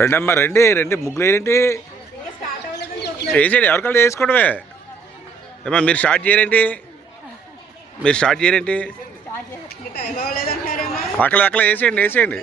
రెండమ్మా రండి రండి, ముగ్గులు ఏంటి వేసేయండి, ఎవరికల్లా వేసుకోవడమే. ఏమా మీరు స్టార్ట్ చేయరేంటి, మీరు స్టార్ట్ చేయరేంటి? అక్కడ అక్కడ వేసేయండి వేసేయండి.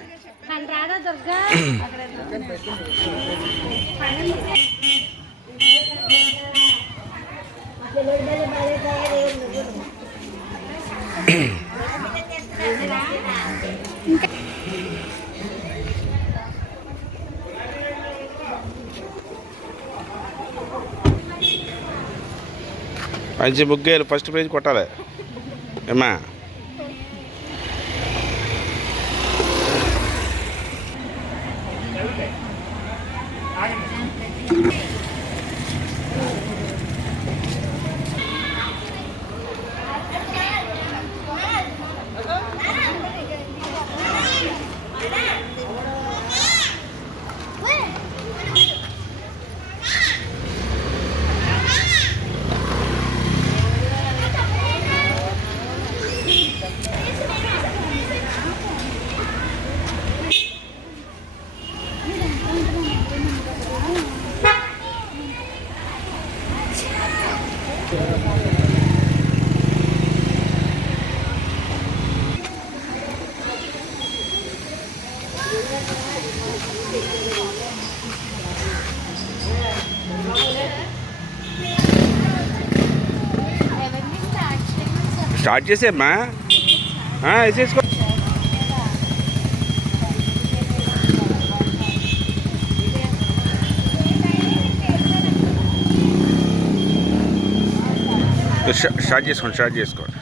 మంచి ముగ్గేలు ఫస్ట్ పేజ్ కొట్టాలి ఏమా. స్టార్ట్ చేసేమ్మా, వేసేసుకో. స్టార్ట్ చేసుకోండి, స్టార్ట్ చేసుకోండి.